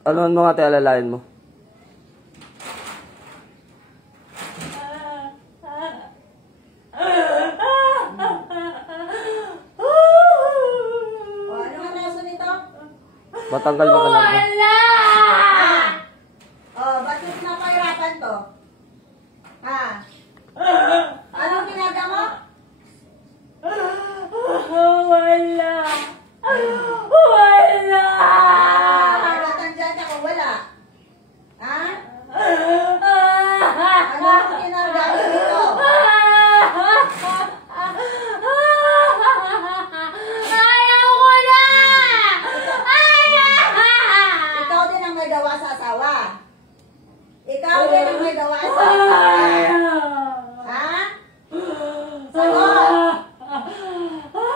Ano nga tayo alalayan mo? Ano nga rason nito? Matanggal mo ka lang. Ba't yung pinapahirapan to? Ha? Anong ginagawa mo? Wala. Natatandaan ka kung wala. Ha? Ano ang ginagawa nito? Ayoko na! Ikaw din ang may gawa sa asawa. Ikaw din ang may gawa sa asawa. Ha? Sagot!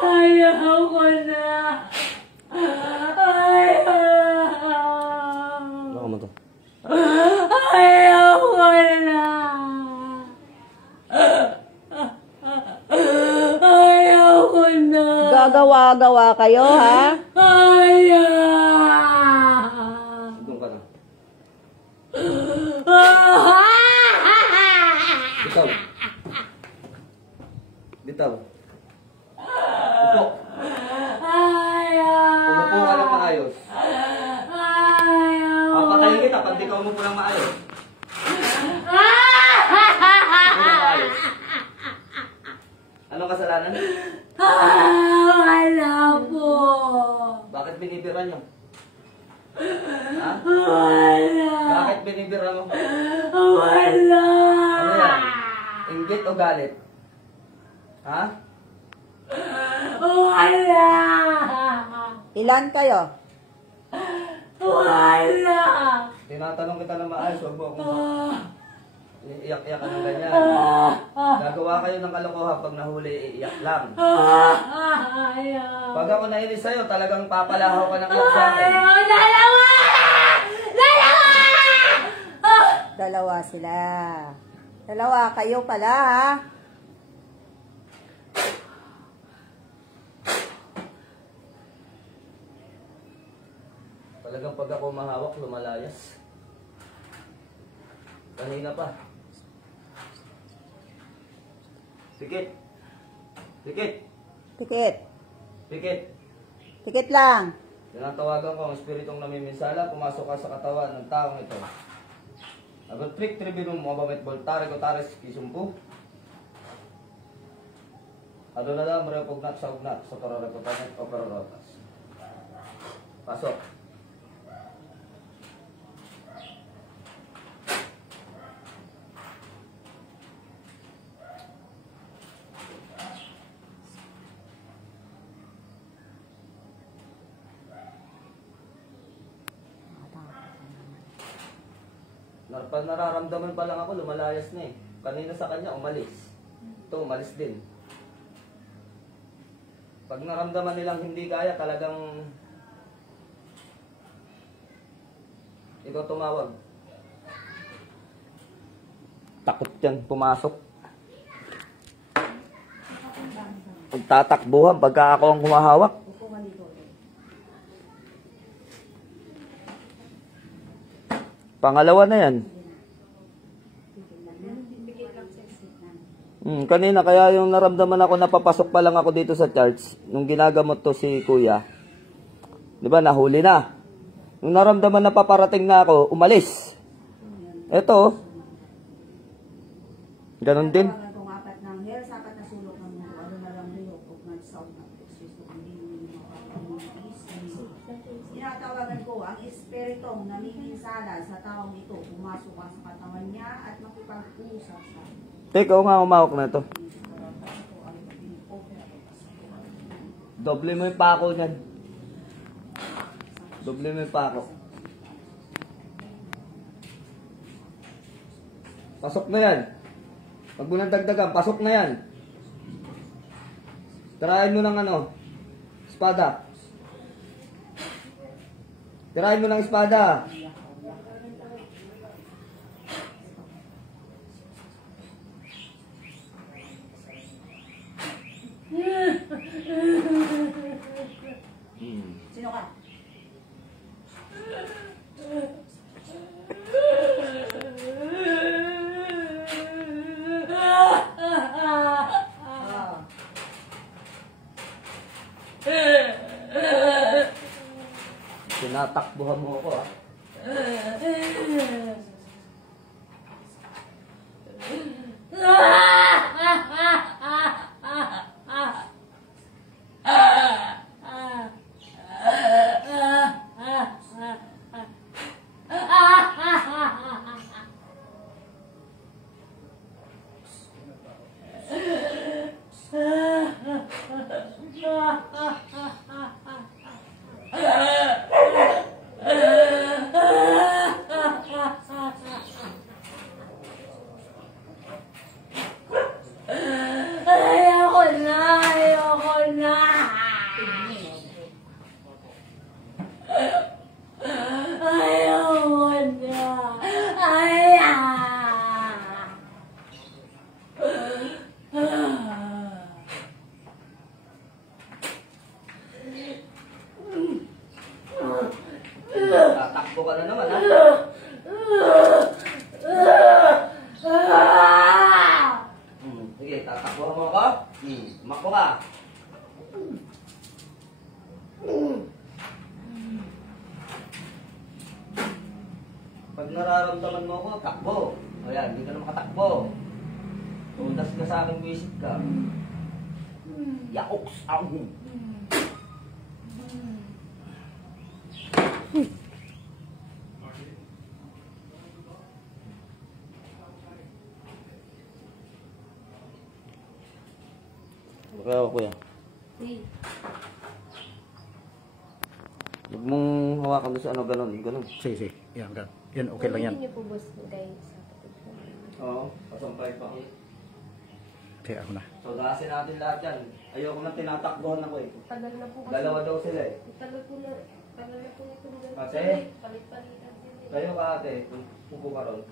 Ayoko na! Baka mo to. Ayoko na! Ayoko na! Gagawa-gawa kayo, ha? Doon ka na. Bitaw. Bitaw. Upo. Umupo ka lang maayos. Papatayin kita pag di ka umupo lang maayos. Umupo lang maayos. Anong kasalanan? Wala po! Bakit binibira nyo? Ha? Wala! Bakit binibira mo? Wala! Ano yan? Inggit o galit? Ha? Wala! Ilan kayo? Wala! Tinatanong kita na maayos, huwag mo akong iiyak-iyak ka ng ganyan. Gagawa kayo ng kalokohan pag nahuli, iiyak lang. Pag ako nainis sa'yo, talagang papalahaw ka ng iyak sa akin. Dalawa! Dalawa! Dalawa sila. Dalawa kayo pala, ha? Talagang pag ako mahawak, lumalayas. Kanina pa. Pikit. Pikit. Tikit. Pikit. Tikit lang. Tinatawagan ko ang espiritong namiminsala, pumasok ka sa katawan ng taong ito. Abertrik tribunum mo abamit voltare ko tares kisumpu. Adonada merepugnat sa ugnat sa pararakotanet o pararatas. Pasok. Pag nararamdaman pa lang ako, lumalayas na eh. Kanina sa kanya, umalis. Ito, umalis din. Pag naramdaman nilang hindi kaya, talagang ikaw tumawag. Takot yan, pumasok. Magtatakbuhan pagka ako ang humahawak. Pangalawa na yan. Kanina, kaya yung naramdaman ako, napapasok pa lang ako dito sa church, nung ginagamot to si kuya, di ba, nahuli na. Nung naramdaman na paparating na ako, umalis. Eto, ganun din. Tinatawagan ko ang espiritong namiminsala sa taong ito, pumasok ka sa katawan niya at makipag-usap sa Ikaw nga umawak na to. Doble mo yung pako niyan. Doble mo yung pako. Pasok na yan. Pag mo nang dagdagan, pasok na yan. Tirahin mo ng ano, espada. Tirahin mo ng espada. Sino ka? Tinatakbuhan mo ako, ha? Ayoko na! Ayoko na! Ayoko na! Tatakbo ka na naman, ha? Sige, tatakbuhan mo ako. Tumakbo ka. Pag nararamdaman mo ako, takbo. O yan, hindi ka na makatakbo. Tundas ka sa akin, visit ka. Yaoks ako. Kaya ako, kuya. Huwag mong hawakan doon sa ano, ganon, ganon. Sige, sige. Yan, gan. Yan, okay lang yan. Hindi niyo po boss guys sa kapatid ko. Oo, pasampay pa ako. Okay, ako na. So, gasin natin lahat yan. Ayoko na tinatakbuhan ako eh. Tagal na po kasi. Dalawa daw sila eh. Tagal na po itong ganito. Ate? Palit-palitan sila. Kayo ka ate, upo ka ron.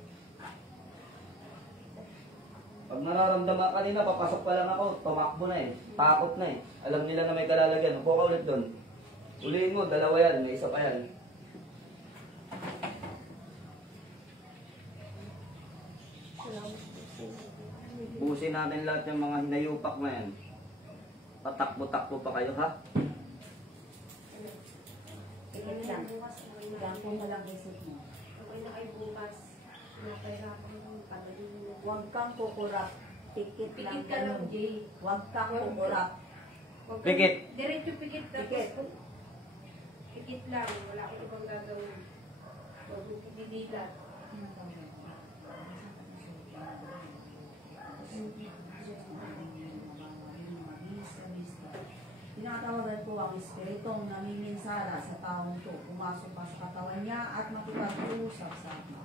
Pag nararamdaman kanina, papasok pa lang ako, tumakbo na eh. Takot na eh. Alam nila na may kalalagyan. Upo ka ulit doon. Ulihin mo, dalawa yan. May isa pa yan. Buusin natin lahat yung mga hinayupak na yan. Patakbo-takbo pa kayo, ha? Tigit lang. Yan kung walang isip mo. Huwag kang kukurap. Pikit lang. Pikit ka lang, ganun. Jay. Huwag kang kukurap. Pikit. Diretso pikit Pikit. Pikit lang. Wala akong ibang gagawin. Huwag mo pipigilan. Tinatawagan po ang espiritong namiminsala sa taong to. Pumasok pa sa katawan niya at makipag-usap sa akin.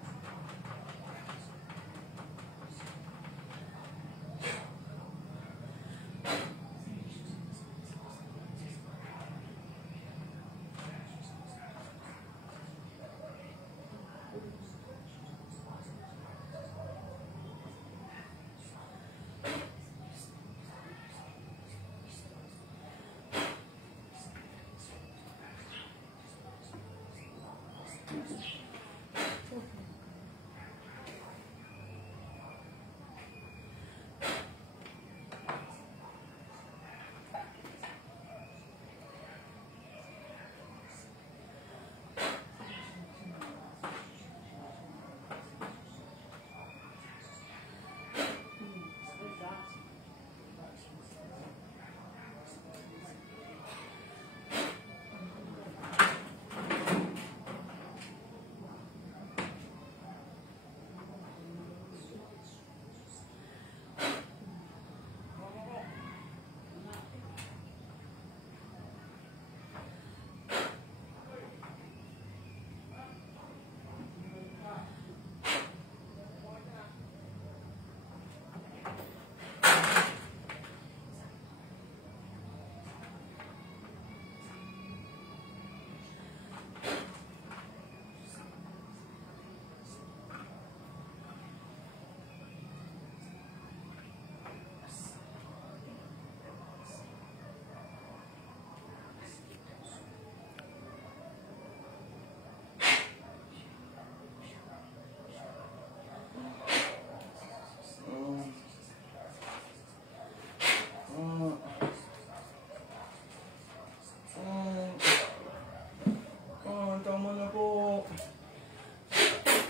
Tama na po.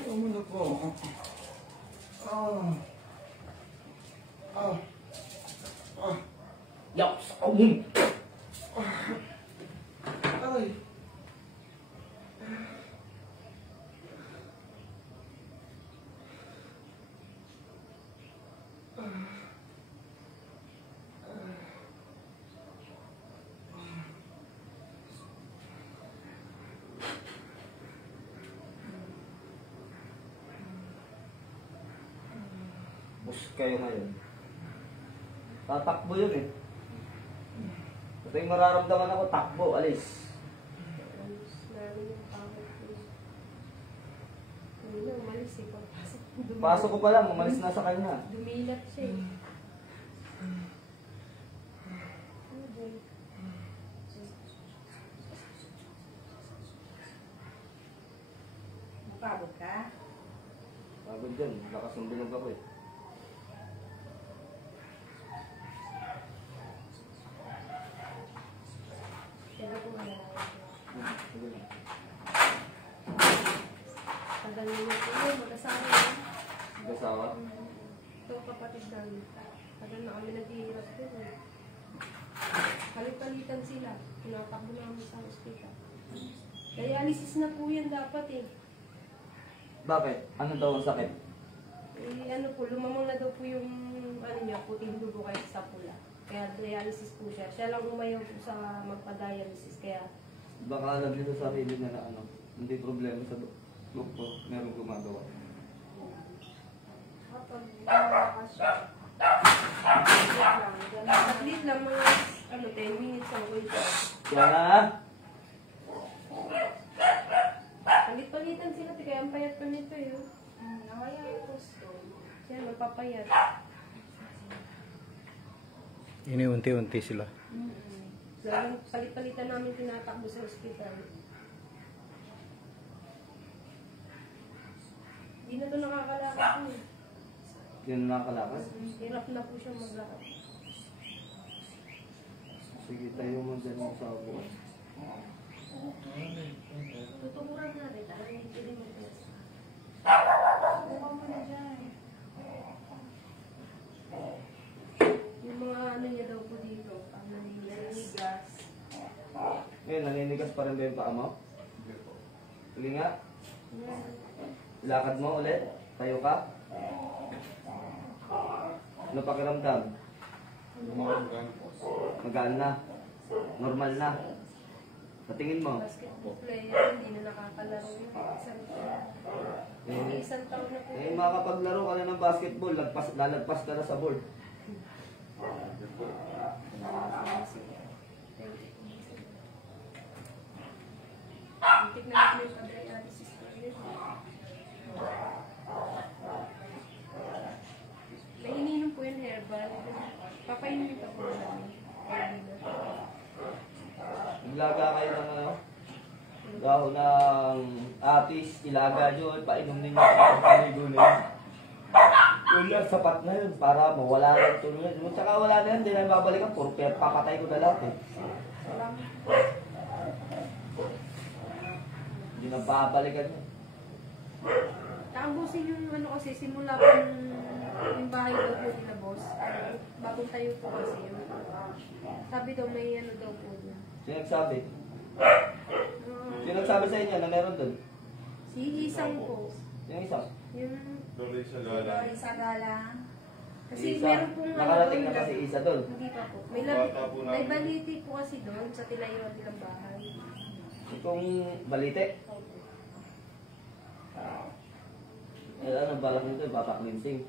Tama na po. Ah. Ah. Ah. Yak, sakawin! Ay. Bus kayo ngayon. Tatakbo yun eh. Ito yung mararamdaman ako, takbo, alis. Alis namin yung pangit ko. Hindi na umalis eh. Pagpasok. Pasok ko pa lang, umalis na sa kanya. Dumilat siya eh. Ano ba yun? Mapabot ka? Pagod dyan, lakas ng bilog ako eh. Kaya ko malalawag siya. Sige lang. Tagal niya po yun. Mag-asawa yun. Mag-asawa? Ito kapatid namin. Tagal na kami naghihirap din eh. Kalit-kalitan sila. Pinatakbo namin sa ospital. Dialysis na po yan dapat eh. Bakit? Ano daw ang sakit? Eh, ano po, lumamang na daw po yung ano niya, puting dugo kayo sa pula. Kaya dialysis po siya. Siya lang umayaw po sa magpa-dialysis. Kaya, Baka alam niyo sa sarili niya na ano, hindi problema sa doktor, meron gumagawa. kapag nalakas siya, saglit lang, mga 10 minutes ang wait. Yan na! Palit-palitan sila, kaya ang payat pa nito yun. Nawaya yung gusto. Yan, magpapayat. Iniunti-unti sila. So, palit-palitan namin tinatakbo sa ospital. Hindi na ito nakakalakad po. Yan na nakakalakas. Hirap na po siyang maglakad. Sige, tayo mo dyan mo sa buwan. Tutukuran natin, talagang hindi rin mag-test. Buka mo na dyan. Yung mga ano niya daw po dito, pag naninigas. Ngayon, naninigas pa rin ba yung paa mo? Sige nga. Lakad mo ulit. Tayo ka. Ano pakiramdam? Magaan na. Normal na. Sa tingin mo? Basketball player, hindi na nakakalaro yun. Isang taon na po. Makapaglaro ka na ng basketball, lalagpas ka na sa board. Tignan natin yung pag-dialysis ko. May ininom po yung herbal. Papainumin pa po namin. Ilaga kayo ng ano? Dahon ng atis, ilaga nyo, painom ninyo ang paligo na yun. Yun lang, sapat na yun para mawala na yung tulungan. Kung tsaka wala na yun, hindi na babalikan. Puro papatay ko na lahat eh. Hindi na babalikan yun. Taambusin yung ano kasi, simula po yung bahay daw po nila boss. Bagong tayo po kasi yun. Sabi daw may ano daw po dun. Sino nagsabi? Sino nagsabi sa inyo na meron doon? Si isang po. Yung isa? Yung, Tuloy sa gala. Sorry sa galang. kasi Isa. meron pong Nakarating na doon kasi isa doon. Hindi pa po. Bata po namin. May baliti po kasi doon sa tilayuan nilang bahay. Itong balite. Eh, ano balak nito? Bata cleansing.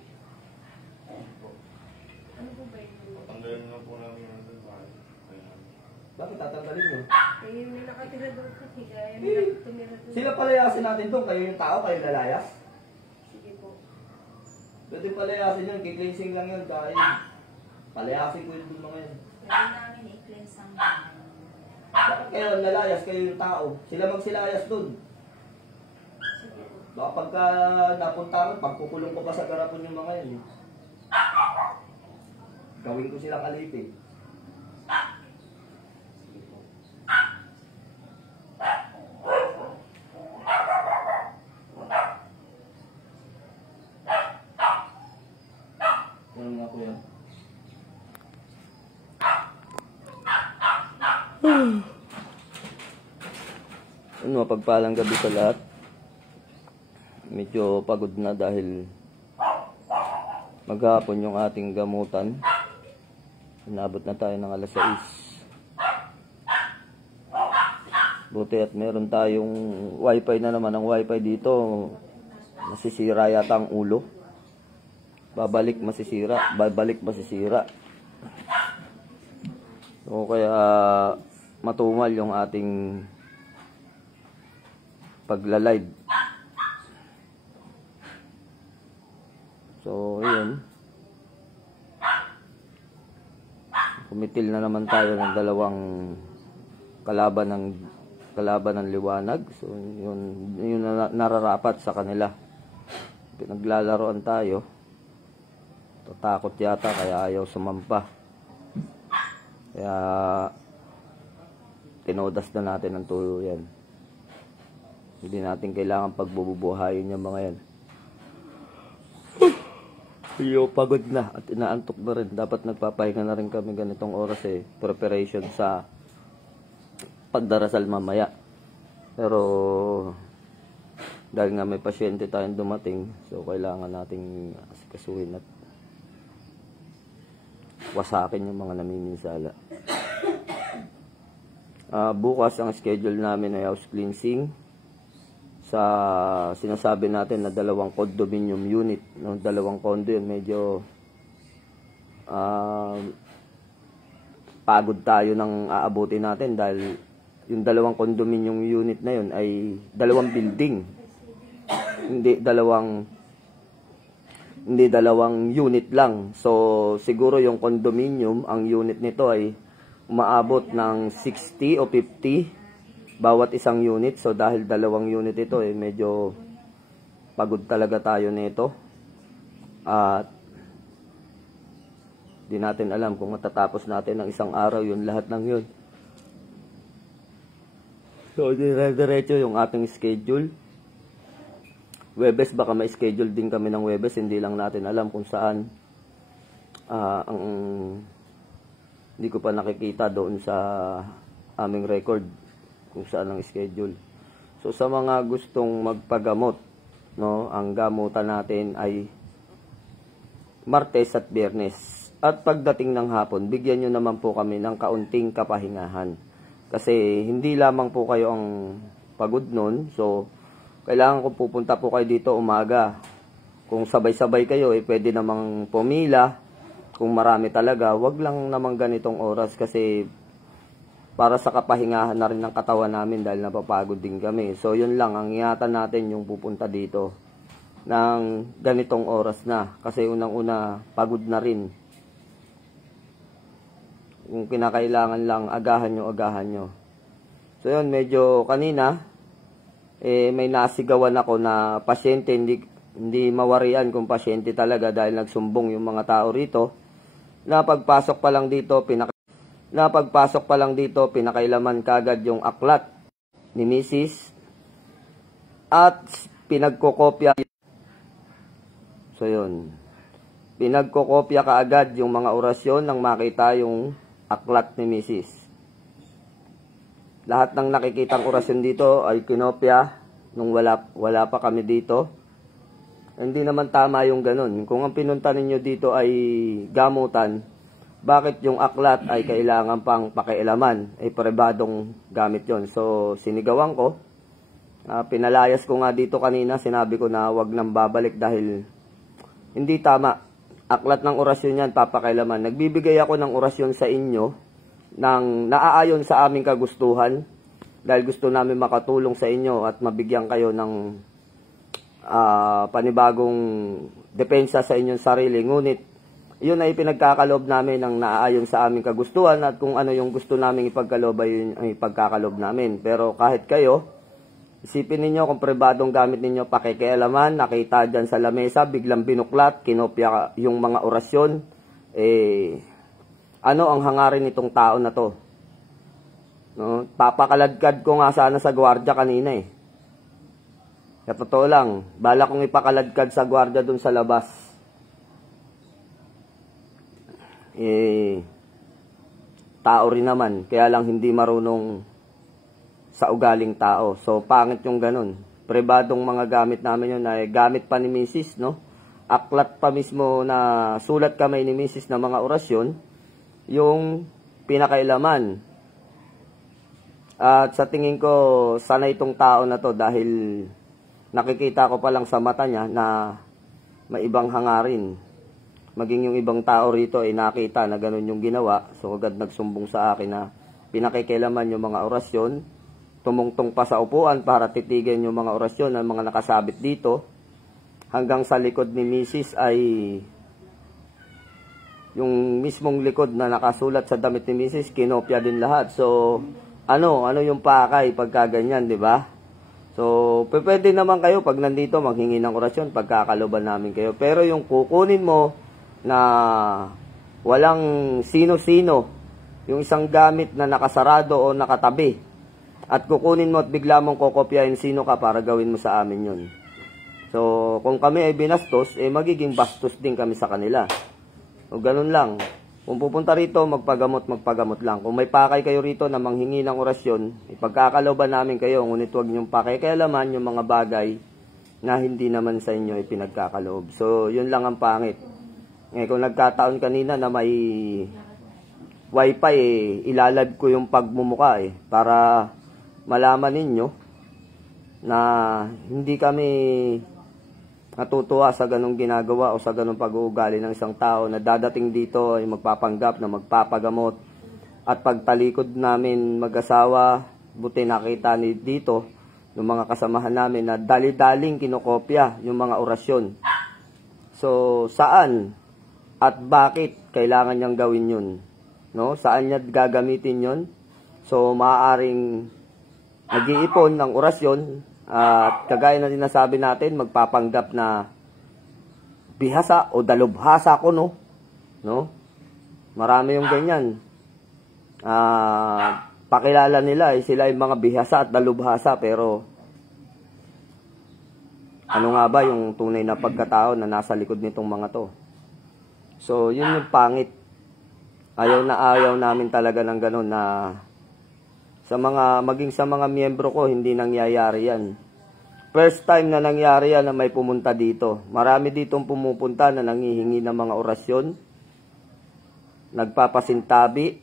Ano po ba yun? Tanggalin na po namin yung nasa bahay. Bakit tatanggalin mo? Eh, may nakatira doon po. Kaya may tumira doon. Sila palayasin natin doon. Kayo yung tao, kayo lalayas. Sige po. Pwede palayasin yun. Kikleansing lang yun. Dahil palayasin ko yung mga yun. Pwede namin i-cleanse ang Bakit kayo ang lalayas? Kayo yung tao. Sila magsilayas doon. Sige po. Baka pagka napunta ko, pagkukulong ko pa sa garapon yung mga yun. Gawin ko silang alipin. Ano, pagpalang gabi sa lahat. Medyo pagod na dahil maghapon yung ating gamutan. Inabot na tayo ng alas 6. Buti at meron tayong wifi na naman. Ang wifi dito, masisira yata ang ulo. Babalik masisira. So kaya matumal yung ating pagla-live. So yun. Kumitil na naman tayo ng dalawang kalaban ng liwanag. So yun na nararapat sa kanila. Pinaglalaroan tayo. Tatakot yata kaya ayaw sumampa. Kaya tinodas na natin ang tuyo yan. Hindi natin kailangan pagbubuhayin yung mga yan. Yo, pagod na at inaantok na rin. Dapat nagpapahinga na rin kami ganitong oras preparation sa pagdarasal mamaya. Pero dahil nga may pasyente tayong dumating, so kailangan nating asikasuhin at wasakin yung mga namiminsala. Bukas ang schedule namin ay house cleansing sa sinasabi natin na 2 condominium unit. No, 2 condo yun. Medyo pagod tayo ng aabutin natin dahil yung 2 condominium unit na yun ay 2 building. Hindi 2 unit lang. So siguro yung condominium, ang unit nito ay umaabot ng 60 o 50 bawat isang unit. So dahil 2 unit ito medyo pagod talaga tayo nito. At di natin alam kung matatapos natin ng isang araw yun lahat ng yun. So dire-diretso yung ating schedule. Webes, baka may schedule din kami ng Webes, hindi lang natin alam kung saan. Hindi ko pa nakikita doon sa aming record kung saan ang schedule. So sa mga gustong magpagamot, no, ang gamutan natin ay Martes at Biyernes. At pagdating ng hapon, bigyan nyo naman po kami ng kaunting kapahingahan. Kasi hindi lamang po kayo ang pagod nun. So kailangan ko pupunta po kayo dito umaga. Kung sabay-sabay kayo, pwede namang pumila. Kung marami talaga, wag lang namang ganitong oras kasi para sa kapahingahan na rin ng katawan namin dahil napapagod din kami. So yun lang, ang ingatan natin yung pupunta dito ng ganitong oras na. Kasi unang-una, pagod na rin. Kung kinakailangan lang, agahan nyo. So yun, medyo kanina, may nasigawan ako na pasyente, hindi mawarian kung pasyente talaga dahil nagsumbong yung mga tao rito. Napagpasok pa lang dito, pinakailaman kagad yung aklat ni Mrs. at pinagkokopya. So yun, pinagkokopya kaagad yung mga orasyon nang makita yung aklat ni Mrs. Lahat ng nakikitang orasyon dito ay kinopya nung wala pa kami dito. Hindi naman tama yung ganun. Kung ang pinunta ninyo dito ay gamutan, bakit yung aklat ay kailangan pang pakialaman? Pribadong gamit yon. So sinigawan ko, pinalayas ko nga dito kanina, sinabi ko na wag nang babalik dahil hindi tama. Aklat ng orasyon yan, papakailaman. Nagbibigay ako ng orasyon sa inyo ng naaayon sa aming kagustuhan dahil gusto namin makatulong sa inyo at mabigyan kayo ng panibagong depensa sa inyong sarili. Ngunit yun ay pinagkakaloob namin ng naaayon sa aming kagustuhan at kung ano yung gusto namin ipagkaloob ay yun ang ipagkakaloob namin. Pero kahit kayo, isipin ninyo kung pribadong gamit ninyo, pakikialaman, nakita dyan sa lamesa, biglang binuklat, kinopya yung mga orasyon, ano ang hangarin nitong tao na to? No? Papakaladkad ko nga sana sa gwardiya kanina Sa totoo lang, bala kong ipakaladkad sa gwardiya dun sa labas. tao rin naman. Kaya lang hindi marunong sa ugaling tao. So, pangit yung ganun. Pribadong mga gamit namin yun ay gamit pa ni Mrs., no? Aklat pa mismo na sulat kamay ni Mrs. na mga orasyon, yung pinakailaman. At sa tingin ko, sana itong tao na to dahil nakikita ko pa lang sa mata niya na may ibang hangarin. Maging yung ibang tao rito ay nakita na ganun yung ginawa. So agad nagsumbong sa akin na pinakikailaman yung mga orasyon. Tumungtong pa sa upuan para titigin yung mga orasyon ng mga nakasabit dito. Hanggang sa likod ni Mrs. ay yung mismong likod na nakasulat sa damit ni Mrs. kinopya din lahat. So ano yung pakay pagka ganyan, di ba? So pwede naman kayo pag nandito maghingi ng orasyon pagkakaloban namin kayo. Pero yung kukunin mo na walang sino-sino, yung isang gamit na nakasarado o nakatabi, at kukunin mo at bigla mong kokopyahin sino ka para gawin mo sa amin yun. So, kung kami ay binastos, magiging bastos din kami sa kanila. O ganun lang. Kung pupunta rito, magpagamot lang. Kung may pakay kayo rito na manghingi ng orasyon, ipagkakaloban namin kayo, ngunit huwag niyong pakikialaman yung mga bagay na hindi naman sa inyo ipinagkakaloob. So, yun lang ang pangit. Kung nagkataon kanina na may wifi, ilalive ko yung pagmumuka para malaman ninyo na hindi kami natutuwa sa ganong ginagawa o sa ganong pag-uugali ng isang tao na dadating dito ay magpapanggap na magpapagamot, at pagtalikod namin mag-asawa, buti nakita ni dito yung mga kasamahan namin na dali-daling kinokopya yung mga orasyon. So saan at bakit kailangan niyang gawin yun? No? Saan niya gagamitin yun? So maaaring nag-iipon ng orasyon. At kagaya na sinasabi natin, magpapanggap na bihasa o dalubhasa ko, no? Marami yung ganyan. Pakilala nila, sila yung mga bihasa at dalubhasa, pero ano nga ba yung tunay na pagkatao na nasa likod nitong mga to? So, yun yung pangit. Ayaw namin talaga ng ganun na maging sa mga miyembro ko, hindi nangyayari yan. First time na nangyari yan na may pumunta dito. Marami ditong pumupunta na nangihingi ng mga orasyon, nagpapasintabi,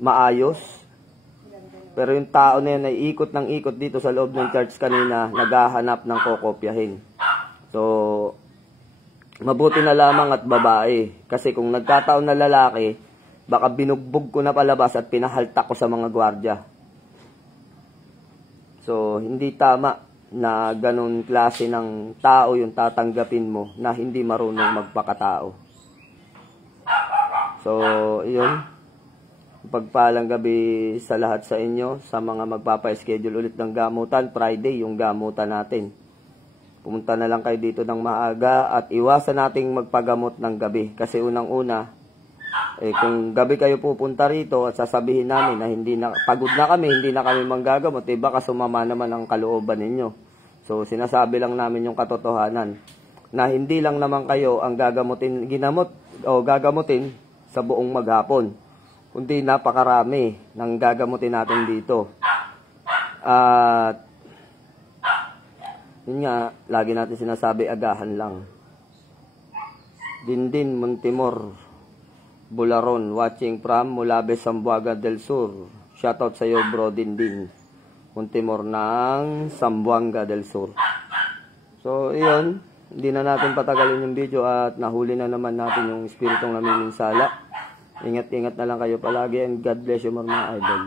maayos. Pero yung tao na yan ay ikot ng ikot dito sa loob ng church kanina, naghahanap ng kokopyahin. So, mabuti na lamang at babae. Kasi kung nagkataon na lalaki, baka binugbog ko na palabas at pinahaltak ko sa mga gwardya. So, hindi tama na ganun klase ng tao yung tatanggapin mo na hindi marunong magpakatao. So, yun. Pagpalang gabi sa lahat sa inyo, sa mga magpapa-schedule ulit ng gamutan. Friday, yung gamutan natin. Pumunta na lang kayo dito ng maaga at iwasan nating magpagamot ng gabi. Kasi unang-una, kung gabi kayo pupunta rito at sasabihin namin na pagod na kami, hindi na kami manggagamot, baka sumama naman ang kalooban ninyo. So, sinasabi lang namin yung katotohanan na hindi lang naman kayo ang gagamutin sa buong maghapon, kundi napakarami ng gagamutin natin dito. At yun nga, lagi natin sinasabi, agahan lang. Dindin Montemor Bularon, watching from Mulabes, Zamboanga del Sur. Shoutout sa iyo, bro Dindin Montemor ng Zamboanga del Sur. So, iyon. Hindi na natin patagalin yung video at nahuli na naman natin yung espiritong namiminsala. Ingat-ingat na lang kayo palagi and God bless you more, mga idol.